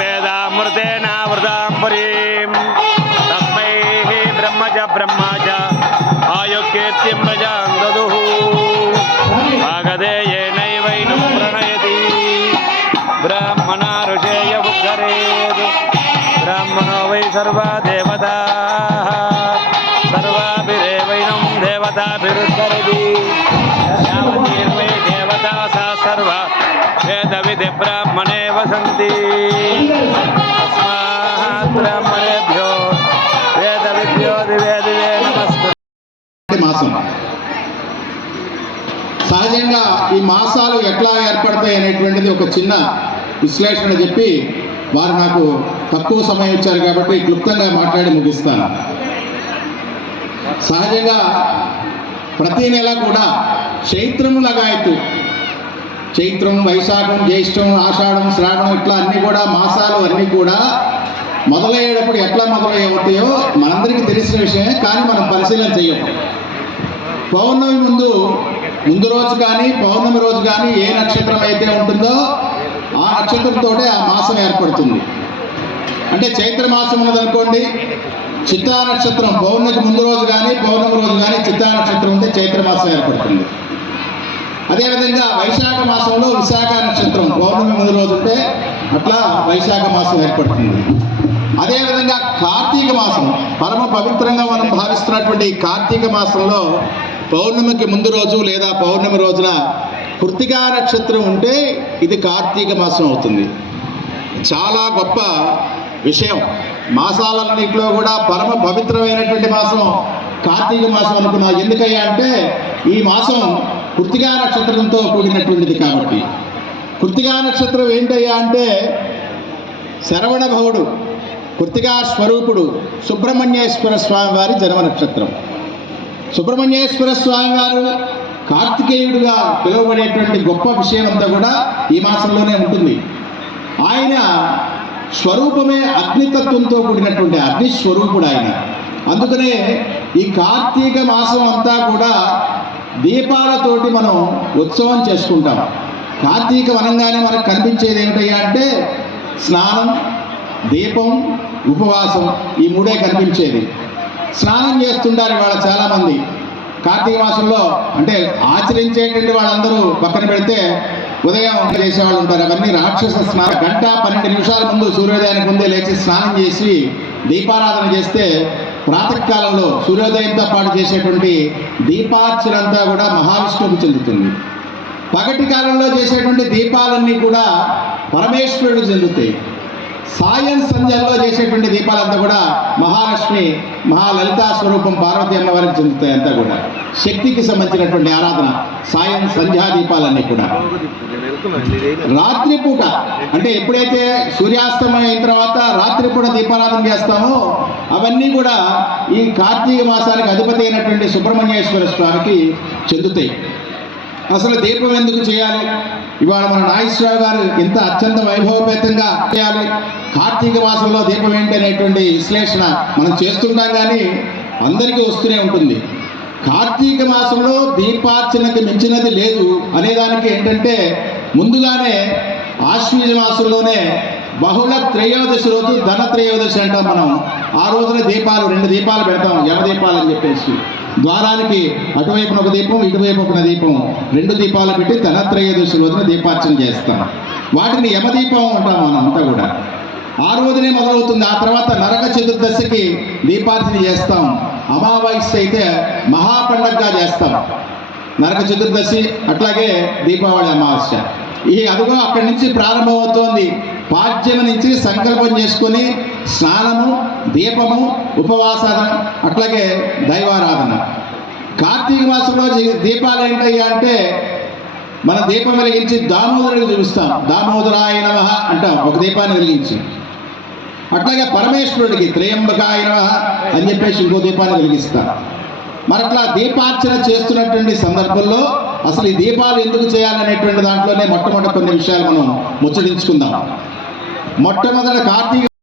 वेदामृतेनावृतां तस्मै ब्रह्म च आयुकीर्तिं प्रजां ददुः भागधेयेनैवैनं प्रणयति ब्राह्मणा ऋषेय उद्धरेत् ब्राह्मणो वै सर्वा देवताः सर्वाभिरेवैनं देवताभिरुद्धरति यावतीर्वै देवता सा सर्वा वेदविधि ब्राह्मणे वसन्ति तस्मात् ब्राह्मणेभ्यो वेदविद्यो दिवे दिवे नमस्ते। మాసం సహజంగా ఈ మాసాలు ఎట్లా ఏర్పడతాయి అనేటువంటిది ఒక చిన్న విశ్లేషణ చెప్పి వారు నాకు తక్కువ సమయం ఇచ్చారు కాబట్టి క్లుప్తంగా మాట్లాడి ముగిస్తాను. సహజంగా ప్రతి నెల కూడా చైత్రము లగాయతు చైత్రం వైశాఖం జ్యేష్టం ఆషాఢం శ్రావణం ఇట్లా అన్నీ కూడా మాసాలు అన్నీ కూడా మొదలయ్యేటప్పుడు ఎట్లా మొదలయ్యవుతాయో మనందరికీ తెలిసిన విషయమే, కానీ మనం పరిశీలన చేయము. పౌర్ణమి ముందు రోజు కానీ పౌర్ణమి రోజు కానీ ఏ నక్షత్రం అయితే ఉంటుందో ఆ నక్షత్రంతో ఆ మాసం ఏర్పడుతుంది. అంటే చైత్ర మాసం ఉన్నదనుకోండి, చిత్తా నక్షత్రం పౌర్ణమికి ముందు రోజు కానీ పౌర్ణమి రోజు కానీ చిత్తా నక్షత్రం ఉంటే చైత్ర మాసం ఏర్పడుతుంది. అదేవిధంగా వైశాఖ మాసంలో విశాఖ నక్షత్రం పౌర్ణమి ముందు రోజు ఉంటే అట్లా వైశాఖ మాసం ఏర్పడుతుంది. అదేవిధంగా కార్తీక మాసం పరమ పవిత్రంగా మనం భావిస్తున్నటువంటి కార్తీక మాసంలో పౌర్ణమికి ముందు రోజు లేదా పౌర్ణమి రోజున కృత్తికా నక్షత్రం ఉంటే ఇది కార్తీక మాసం అవుతుంది. చాలా గొప్ప విషయం. మాసాలన్నింటిలో కూడా పరమ పవిత్రమైనటువంటి మాసం కార్తీక మాసం అనుకున్నా. ఎందుకయ్యా అంటే ఈ మాసం కృత్తికా నక్షత్రంతో కూడినటువంటిది కాబట్టి. కృత్తికా నక్షత్రం ఏంటయ్యా అంటే శరవణ భవుడు కృత్తికా స్వరూపుడు సుబ్రహ్మణ్యేశ్వర స్వామి వారి జన్మ నక్షత్రం. సుబ్రహ్మణ్యేశ్వర స్వామి వారు కార్తికేయుడుగా పిలువబడేటువంటి గొప్ప విషయం అంతా కూడా ఈ మాసంలోనే ఉంటుంది. ఆయన స్వరూపమే అగ్నితత్వంతో కూడినటువంటి అగ్నిస్వరూపుడు ఆయన. అందుకనే ఈ కార్తీక మాసం అంతా కూడా దీపాలతోటి మనం ఉత్సవం చేసుకుంటాం. కార్తీకం అనగానే మనకు కనిపించేది ఏమిటయ్యా అంటే స్నానం, దీపం, ఉపవాసం, ఈ మూడే కనిపించేది. స్నానం చేస్తుంటారు ఇవాళ చాలామంది కార్తీక మాసంలో. అంటే ఆచరించేటువంటి వాళ్ళందరూ పక్కన పెడితే ఉదయం చేసేవాళ్ళు ఉంటారు. అవన్నీ రాక్షస స్నానం. 1-12 నిమిషాల ముందు సూర్యోదయానికి ముందే లేచి స్నానం చేసి దీపారాధన చేస్తే ప్రాతకాలంలో సూర్యోదయంతో పాటు చేసేటువంటి దీపార్చన అంతా కూడా మహావిష్ణువుకు చెందుతుంది. పగటి కాలంలో చేసేటువంటి దీపాలన్నీ కూడా పరమేశ్వరుడు చెందుతాయి. సాయం సంధ్యలో చేసేటువంటి దీపాలంతా కూడా మహాలక్ష్మి మహాలలితా స్వరూపం పార్వతీ అమ్మవారికి చెందుతాయి. అంతా కూడా శక్తికి సంబంధించినటువంటి ఆరాధన సాయం సంధ్యా దీపాలన్నీ కూడా. రాత్రిపూట అంటే ఎప్పుడైతే సూర్యాస్తమయం అయిన తర్వాత రాత్రిపూట దీపారాధన చేస్తామో అవన్నీ కూడా ఈ కార్తీక మాసానికి అధిపతి అయినటువంటి సుబ్రహ్మణ్యేశ్వర స్వామికి చెందుతాయి. అసలు దీపం ఎందుకు చేయాలి? ఇవాళ మన నాగేశ్వరరావు గారు ఎంత అత్యంత వైభవపేతంగా చేయాలి, కార్తీక మాసంలో దీపం ఏంటి అనేటువంటి విశ్లేషణ మనం చేస్తుంటాం, కానీ అందరికీ వస్తూనే ఉంటుంది. కార్తీక మాసంలో దీపార్చనకి మించినది లేదు అనేదానికి ఏంటంటే ముందుగానే ఆశ్వీజ మాసంలోనే బహుళ త్రయోదశి రోజు ధన త్రయోదశి అంటాం మనం. ఆ రోజున దీపాలు 2 దీపాలు పెడతాం, యమదీపాలు అని చెప్పేసి. ద్వారానికి అటువైపున ఒక దీపం ఇటువైపు ఒక దీపం 2 దీపాలు పెట్టి ధనత్రయోదశి రోజున దీపార్చన చేస్తాం. వాటిని యమదీపం అంటాం మనం అంతా కూడా. ఆ రోజునే మొదలవుతుంది. ఆ తర్వాత నరక చతుర్దశికి దీపార్చన చేస్తాం. అమావాస్య అయితే మహాపండగగా చేస్తాం నరక చతుర్దశి, అట్లాగే దీపావళి అమావాస్య. అదిగో అక్కడి నుంచి ప్రారంభమవుతోంది. పాడ్యమ నుంచి సంకల్పం చేసుకొని స్నానము, దీపము, ఉపవాసాధన, అట్లాగే దైవారాధన. కార్తీక మాసంలో దీపాలు ఏంటయ్యా అంటే మన దీపం వెలిగించి దామోదరుడికి చూపిస్తాం. దామోదరాయ నమః అంటాం ఒక దీపాన్ని వెలిగించి. అట్లాగే పరమేశ్వరుడికి త్రయంబకాయ నమః అని చెప్పేసి ఇంకో దీపాన్ని వెలిగిస్తాం. మరట్లా దీపార్చన చేస్తున్నటువంటి సందర్భంలో అసలు ఈ దీపాలు ఎందుకు చేయాలనేటువంటి దాంట్లోనే మొట్టమొదటి కొన్ని విషయాలు మనం ముచ్చటించుకుందాం. మొట్టమొదటి కార్తీక